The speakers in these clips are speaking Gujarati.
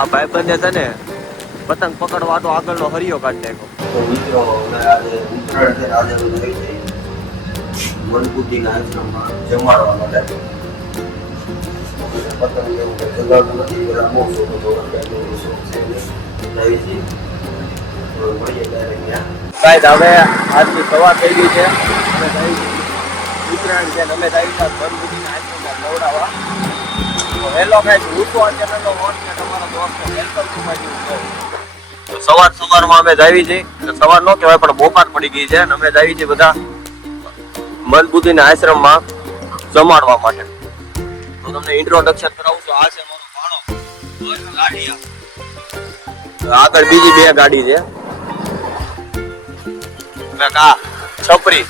આ ભાઈબંધે છે ને પતંગ પકડવા તો આગળનો હરિયો કાઢી નાખ્યો. મિત્રો આજે ઉત્તરાયણ છે આજે અમે જઈ મનબુદ્ધિના આશ્રમમાં જમાડવા માટે. પતંગ એવું કંઈ ચગાવતું નથી બધા બહુ શોખ હતો અત્યારે શોખ છે નહીં. જઈએ મળીએ ડાયરેક્ટ ત્યાં. સાહેબ હવે આજની સવાર થઈ ગઈ છે. અમે ઉત્તરાયણ છે અમે જઈ છીએ બંધુજીના આશ્રમમાં નવડાવવા. તો હેલો ગાઈસ હું તો આ સવાર સવારમાં અમે જાવી છીએ. સવાર નો કહેવાય પણ બપોર પડી ગઈ છે અને અમે જાવી છીએ બધા મનબુદ્ધિના આશ્રમમાં જમાડવા માટે. હું તમને ઇન્ટ્રોડક્શન કરાવું છું. આ છે મારો ભાણો આગળ બીજી બે ગાડી છે. કા છપરી.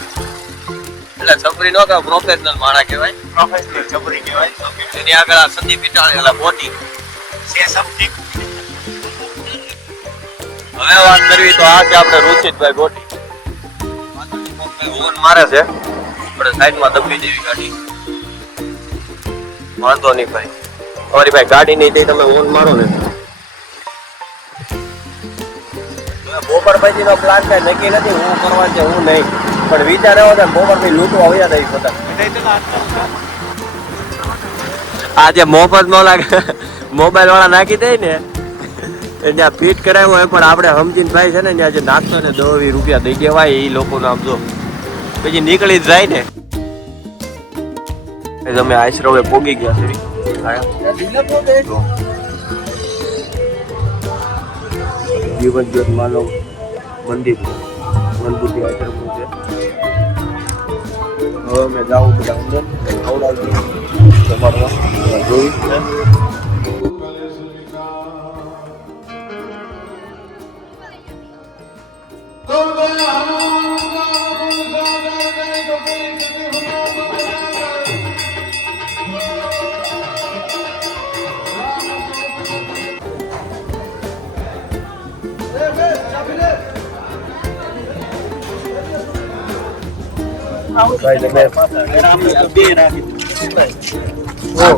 એટલે છપરી નો કહેવાય પ્રોફેશનલ માણા કહેવાય. પ્રોફેશનલ છપરી કહેવાય. એની આગળ આ સંદીપ ઇટાળી એટલે મોટી. છે સમથિંગ હવે વાત કરવી તો આ છે આપણે રુચિતભાઈ ગોટી. હોર્ન મારે છે આપણે સાઈડમાં દબી જેવી ગાડી. વાંધો નહીં ભાઈ. તમારી ભાઈ ગાડી નહીં તે તમે હોર્ન મારો ને. બોપર પછી નો પ્લાન કઈ નક્કી નથી હું કરવા છે હું નહીં. પણ વિચાર એવો છે બોપરભાઈ લૂંટવા આવ્યા થઈ બધા. આ જે મોફત મોલા મોબાઈલ વાળા નાખી દે ને, એ જ્યાં કરાવ્યું હોય, પણ આપણે સમજીને ભાઈ છે ને, ત્યાં જે નાખતો ને દસ વીસ રૂપિયા દઈ દેવાય, એ લોકોને આમ જો, પછી નીકળી જાય ને. તમે આશ્રમે પોગી ગયા છે. જીવન જ્યોત માનવ મંદિર મનબુદ્ધિ આશ્રમ છે હવે અમે જાઉં બધા અંદર. ખવડાવી જમાડવા જોઈ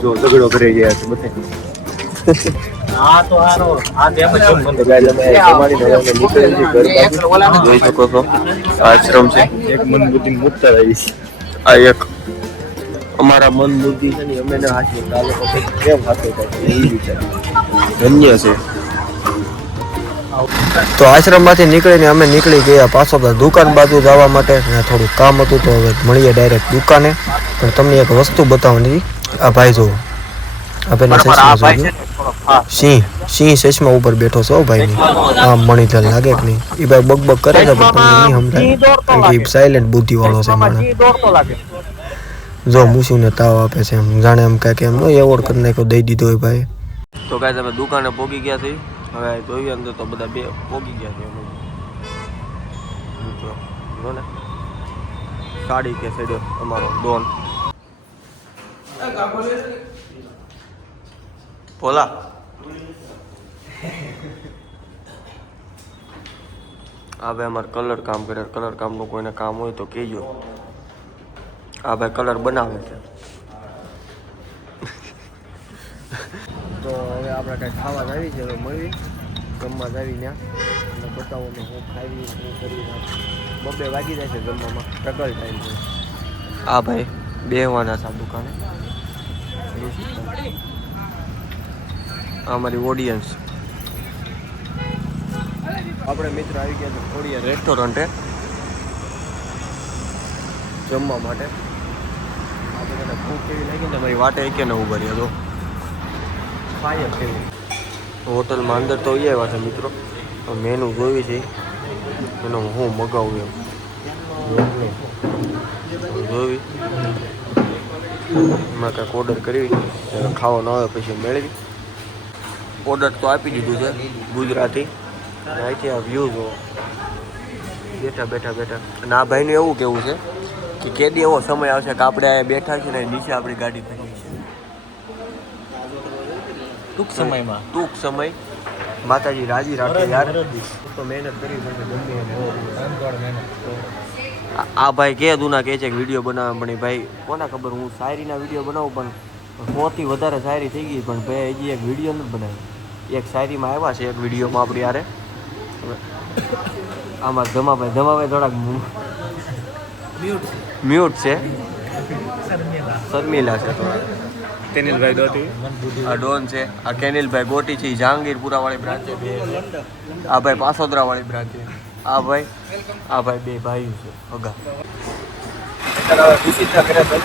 જો ઝઘડો કરી ગયા છે બધે તો ભાઈ તમે જમાડીને હવે અમે નીકળેલ છીએ ઘર બાજુ. જોઈ શકો છો. આશ્રમ છે એક મન બુદ્ધિ મુક્ત રહી આ એક અમારા મન બુદ્ધિ છે અમે ના હાથે આ કેમ હાથે થાય એ વિચાર ધન્ય છે. તો આશ્રમમાંથી નીકળીને અમે નીકળી ગયા પાછો દુકાન બાજુ જવા માટે થોડું કામ હતું તો હવે મળીએ ડાયરેક્ટ દુકાને. પણ તમને એક વસ્તુ બતાવવાની આ ભાઈ જો આ પેલા ચશ્મા જોજો. સિંહ. સિંહ ચશ્મા ઉપર બેઠો છે હો ભાઈ. આમ મણીધર લાગે કે નહીં? એ ભાઈ બકબક કરે છે પણ તમને નહીં સમજાય. સાયલેન્ટ બુદ્ધિ વાળો છે માણસ. જો મૂછું ને તાવ આપે છે એમ. જાણે એમ કાંઈક એમ એવોર્ડ કરી નાખ્યો દઈ દીધો હોય ભાઈ. તો કાંઈ તમે દુકાને પોગી ગયા છે હવે જોઈએ અંદર તો બધા બે પોગી ગયા છે મિત્રો, જો ને. સાડી કે છે તમારો ડોન. ભોલા. આ અમારે કલર કામ કરે કલર કામનું કોઈને કામ હોય તો કહેજો. આ ભાઈ કલર બનાવે છે. તો આપણે કાંઈ ખાવા જ આવી છે તો મળી. જમવા જ આવી ત્યાં. અને બતાવો ને હું ખાવી હું કરી બબે વાગી જાય છે જમવામાં. ટકલ ટાઈમ છે. આ ભાઈ બેવાના આ દુકાને. આ અમારી ઓડિયન્સ આપણે મિત્ર આવી ગયા છે ખોડિયા રેસ્ટોરન્ટે જમવા માટે. આપણે ભૂખ કેવી લાગી ને અમારી વાટે એક ને ઊભા રહ્યા તો ફાયર કેવી હોટલમાં અંદર તો એ છે મિત્રો. મેનુ જોયું છે. એનો હું મગાવું એમ. જોવી એમાં કાંઈક ઓર્ડર કરવી ખાવાનો આવે પછી મેળવી. ઓર્ડર તો આપી દીધું છે ગુજરાતી. અહીંથી આ વ્યૂ જો બેઠા બેઠા બેઠા. અને આ ભાઈનું એવું કેવું છે કે કેદી એવો સમય આવશે કે આપણે અહીંયા બેઠા છીએ ને નીચે આપણી ગાડી થઈ ટૂંક સમયમાં. ટૂંક સમય માતાજી રાજી રાખે યાર. તો મહેનત કરી ગમે આ- આ ભાઈ કે દુના કહે છે કે વીડિયો બનાવે પણ ભાઈ કોને ખબર હું શાયરીના વીડિયો બનાવું પણ સૌથી વધારે શાયરી થઈ ગઈ પણ ભાઈ હજી એક વીડિયો નથી બનાવ્યો. એક શાયરીમાં આવ્યા છે એક વિડીયોમાં આપણી યારે આમાં ધમાભાઈ ધમાભાઈ થોડાક મ્યુટ છે. શર્મિલા. છે થોડા તેનીલભાઈ દોતી. આ ડોન છે. આ કેનિલભાઈ ગોટી છે. જહાંગીરપુરા વાળી બ્રાન્ચ છે. બે આ ભાઈ પાસોદરા વાળી બ્રાન્ચ. છે આ ભાઈ આ ભાઈ બે ભાઈઓ છે. અગા ભાઈ છે આપણે રાતે.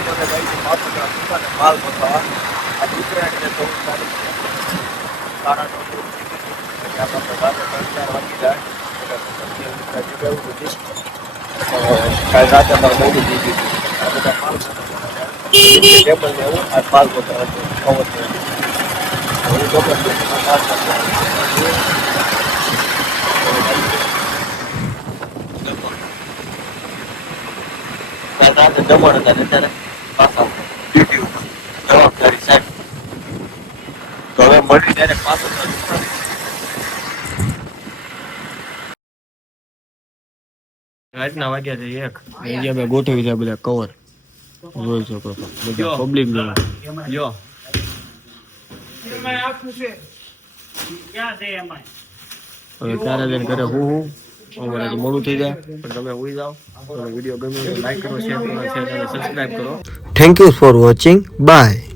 કાલ અમારે મોડું થઈ ગયું હતું. આ બધા માલ પતાવવાના હતા. ટેબલ હતા ત્યારે સાહેબ તો હવે મળી ત્યારે પાછો રાતના વાગ્યા છે એક. ગોઠવી છે બધા કવર જોઈ શકો છો. બધા પબ્લિક જો હવે તારા જઈને ઘરે હું હું? અમારે મોડું થઈ જાય. પણ તમે હોઈ જાઓ. વીડિયો ગમે લાઈક કરો શેર કરો સબસ્ક્રાઈબ કરો. Thank you for watching Bye.